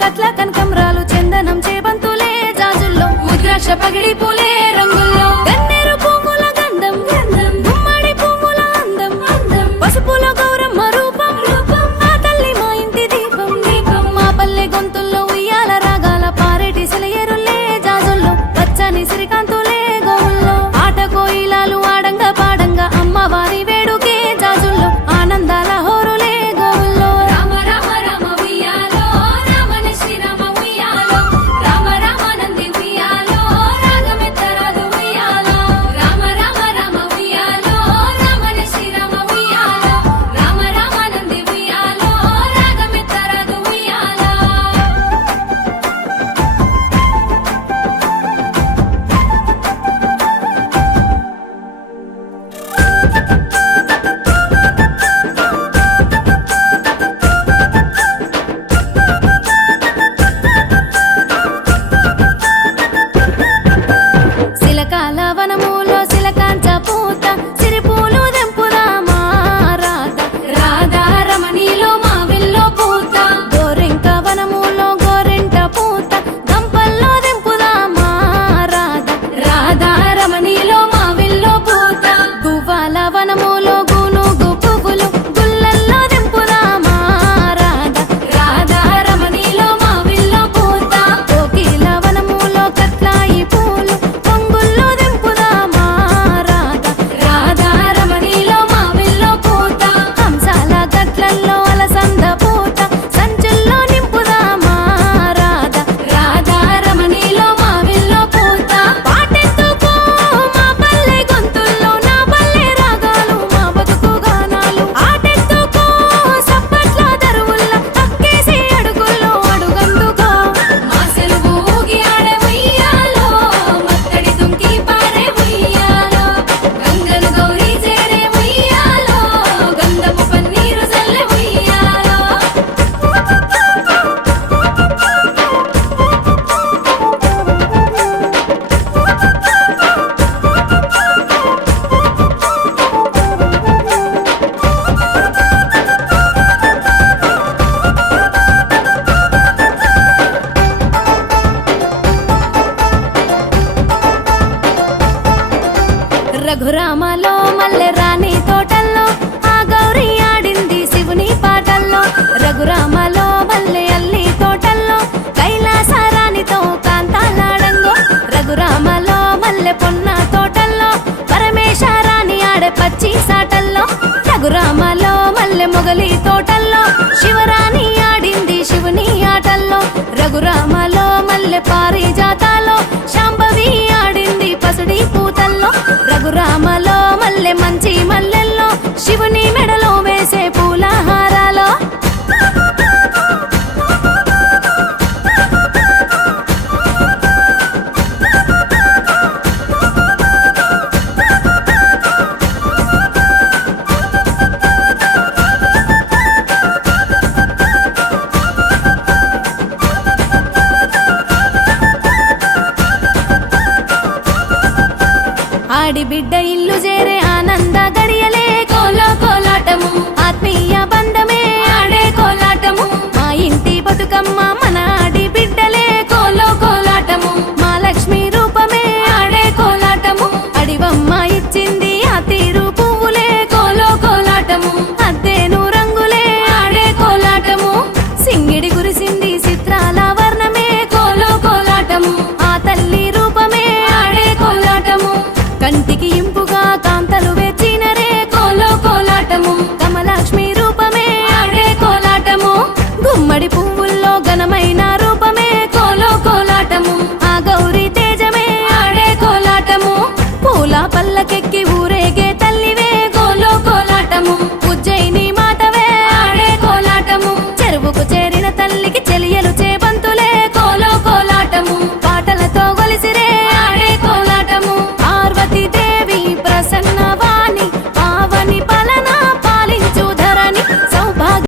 కట్ల కనకంరాలు చందనం చేబంతులే జాజుల్లో ముద్రాక్ష పగిడి పూలే రంగుల్లో గన్నేరు పువ్వుల గంధం గుమ్మడి పువ్వుల అందం పసుపుల గౌరమ్మ రూపం ఆ తల్లి మా ఇంటి దీపం మా పల్లె గొంతుల్లో ఉయ్యాల రాగాల పారేటి సెలయేరుల్లే జాజుల్లో పచ్చని సిరికాంతులే గోవుల్లో ఆట కోయిలాలు ఆడంగా పాడంగా అమ్మవారి వేడుకే జాజుల్లో ఆనందాల హోరులే గోవుల్లో రామ రామ రామ ఉయ్యాలో రామని శ్రీరామ ఉయ్యాలో రామ రామ నంది ఉయ్యాలో రాగమెత్తరాదు ఉయ్యాలో రామ రామ రామ ఉయ్యాలో రామని శ్రీరామ ఉయ్యాలో రామ రామ నంది ఉయ్యాలో రాగమెత్తరాదు ఉయ్యాలో సిలకాల వనములో సిలకాంచ పూత సిరిపూలు దెంపుదామా రాధా రాధా రమణిలో మావిల్లో పూత గోరింక వనములో గోరింట పూత గంపల్లో దెంపుదామా రాధా రాధా రమణిలో మావిల్లో పూత గువ్వాల వనములో గునుగు పువ్వులు గుల్లల్లో దెంపుదామా రాధా రాధా రమణిలో మావిల్లో పూత కోకిల వనములో కట్లాయి పూలు పొంగుల్లో దెంపుదామా రాధా రాధా రమణిలో మావిల్లో పూత హంసాల గట్లల్లో అలసంద పూత సంచుల్లో నింపుదామా రాధా రాధా రమణిలో మావిల్లో పూత పాటెత్తుకో మా పల్లె గొంతుల్లో నా పల్లె రాగాలు మా బతుకు గానాలు ఆటెత్తుకో సప్పట్ల దరువుల్ల అక్కేసి అడుగుల్లో అడుగందుకో మా సెలువు ఊగి ఆడే ఉయ్యాలో మత్తడి తుంకి పారే ఉయ్యాలో గంగను గౌరీ చేరే ఉయ్యాలో గంధపు పన్నీరు చల్లె ఉయ్యాలో రఘురామలో మల్లె రాణి తోటల్లో ఆ గౌరీ ఆడింది శివుని పాటల్లో రఘురామలో మల్లె అల్లి తోటల్లో కైలాసరానితో కాంతాలాడంగో రఘురామలో మల్లె పొన్న తోటల్లో పరమేశారాణి ఆడే పచ్చి సాటల్లో రఘురామలో మల్లె మొగలి తోటల్లో శివరాణి ఆడింది శివుని ఆటల్లో రఘురామలో మల్లె పారిజాతాలో శాంభవి ఆడింది పసుడి పూతల్లో రఘురామలో మల్లె మంచి మల్లెల్లో శివుని మెడలో వేసే పూలహారాలో ఆడి బిడ్డ ఇల్లు చేరే ఆనంద గడియలే కోలో కోలాటము ఆత్మీయ బంధమే ఆడే కోలాటము మా ఇంటి బతుకమ్మ మన ఆడి బిడ్డలే కోలో కోలాటము మా లక్ష్మి రూపమే ఆడే కోలాటము అడివమ్మ ఇచ్చింది ఆ తీరు పువ్వులే కోలో కోలాటము అద్దేను రంగులే ఆడే కోలాటము సింగిడి కురిసింది చిత్రాల వర్ణమే కోలో కోలాటము ఆ తల్లి రూపమే ఆడే కోలాటము కంటికి ఇంపుగా కాంతలు వెచ్చినరే కోలో కోలాటము కమలాక్ష్మి రూపమే ఆడే కోలాటము గుమ్మడి పువ్వుల్లో ఘనమైన రూపమే కోలో కోలాటము ఆ గౌరీ తేజమే ఆడే కోలాటము పూల పల్లకెక్కి